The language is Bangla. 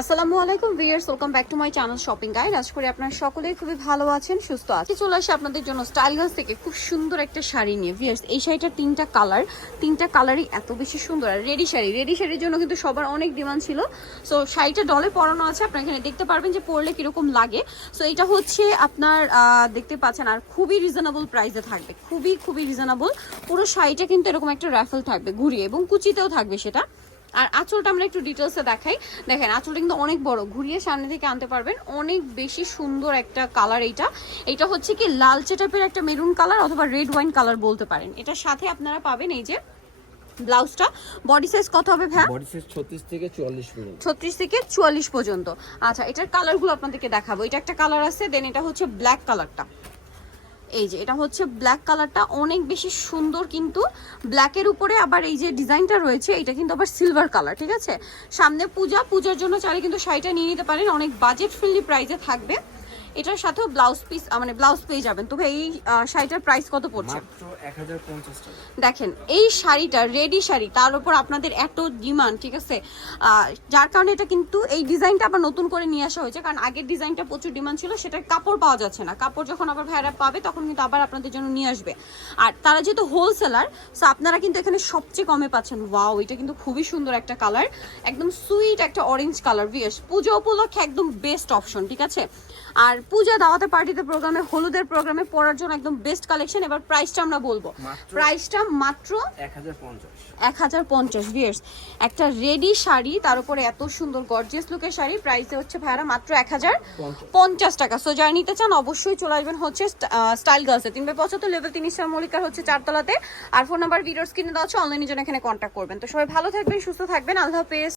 আসসালামু আলাইকুম viewers welcome back to my channel shopping guide. আজ করে আপনারা সকলেই খুবই ভালো আছেন, সুস্থ আছেন। চলে আসে আপনাদের জন্য স্টাইল গার্লস থেকে খুব সুন্দর একটা শাড়ি নিয়ে। ভিয়ার্স এই শাড়িটার তিনটা কালার, তিনটা কালারই এত বেশি সুন্দর। আর রেডি শাড়ি, রেডি শাড়ির জন্য কিন্তু সবার অনেক ডিমান্ড ছিল। সো শাড়িটা ডলে পরানো আছে, আপনারা এখানে দেখতে পারবেন যে পরলে কীরকম লাগে। সো এটা হচ্ছে আপনার দেখতে পাচ্ছেন, আর খুবই রিজনেবল প্রাইসে থাকবে। খুবই খুবই রিজনেবল পুরো শাড়িটা কিন্তু এরকম একটা র্যাফেল থাকবে, ঘুরিয়ে এবং কুচিতেও থাকবে সেটা। আর আঁচলটা আমরা একটু ডিটেলসে দেখাই। দেখেন আঁচলটা কিন্তু অনেক বড়। ঘুরিয়ে সামনে থেকে আনতে পারবেন। অনেক বেশি সুন্দর একটা কালার এইটা। এটা হচ্ছে কি লালচে টাইপের একটা মেরুন কালার অথবা রেড ওয়াইন কালার বলতে পারেন। এটার সাথে আপনারা পাবেন এই যে ব্লাউজটা। বডি সাইজ কত হবে ভ্যা বডি সাইজ ছত্রিশ থেকে চুয়াল্লিশ পর্যন্ত। ছত্রিশ থেকে চুয়াল্লিশ পর্যন্ত। আচ্ছা এটার কালারগুলো আপনাদেরকে দেখাবো। এটা একটা কালার আছে দেন এটা হচ্ছে ব্ল্যাক কালারটা এই যে, এটা হচ্ছে ব্ল্যাক কালারটা অনেক বেশি সুন্দর কিন্তু ব্ল্যাকের উপরে আবার এই যে ডিজাইনটা রয়েছে, এটা কিন্তু আবার সিলভার কালার ঠিক আছে? সামনে পূজা, পূজার জন্য চাইলে কিন্তু শাড়িটা নিয়ে নিতে পারেন। অনেক বাজেট ফ্রেন্ডলি প্রাইসে থাকবে। এটার সাথেও ব্লাউজ পিস মানে ব্লাউজ পেয়ে যাবেন। তবে এই শাড়িটার প্রাইস কত পড়ছে? দেখেন এই শাড়িটা রেডি শাড়ি তার উপর আপনাদের এত ডিমান্ড ঠিক আছে? যার কারণে এটা কিন্তু এই ডিজাইনটা আবার নতুন করে নিয়ে আসা হয়েছে কারণ আগের ডিজাইনটা প্রচুর ডিমান্ড ছিল সেটার কাপড় পাওয়া যাচ্ছে না। কাপড় যখন আবার ভাইরা পাবে তখন কিন্তু আবার আপনাদের জন্য নিয়ে আসবে। আর তারা যেহেতু হোলসেলার সো আপনারা কিন্তু এখানে সবচেয়ে কমে পাচ্ছেন। ওয়াও এটা কিন্তু খুবই সুন্দর একটা কালার একদম সুইট একটা অরেঞ্জ কালার বিয়েস পুজো উপলক্ষে একদম বেস্ট অপশন ঠিক আছে? আর পূজা দাওয়াতে পার্টিতে প্রোগ্রামে হলুদের প্রোগ্রামে পরার জন্য একদম বেস্ট কালেকশন এবার প্রাইসটা আমরা বলব। প্রাইসটা মাত্র এক হাজার পঞ্চাশ। এক হাজার পঞ্চাশ ভিয়ার্স একটা রেডি শাড়ি তার উপরে এত সুন্দর গর্জিয়াস লুকের শাড়ি প্রাইসে হচ্ছে ভাড়া মাত্র এক হাজার পঞ্চাশ টাকা। সো যারা নিতে চান অবশ্যই চলে আসবেন হচ্ছে স্টাইল গার্লসে তিন বাই পঁচাত্তর লেভেল তিন ইস্টার মল্লিকার হচ্ছে চারতলাতে। আর ফোন নাম্বার ভিডিওস কিনে দেওয়া হচ্ছে অনলাইনের জন্য এখানে কন্ট্যাক্ট করবেন। তো সবাই ভালো থাকবেন সুস্থ থাকবেন। আল্লাহ হাফেজ।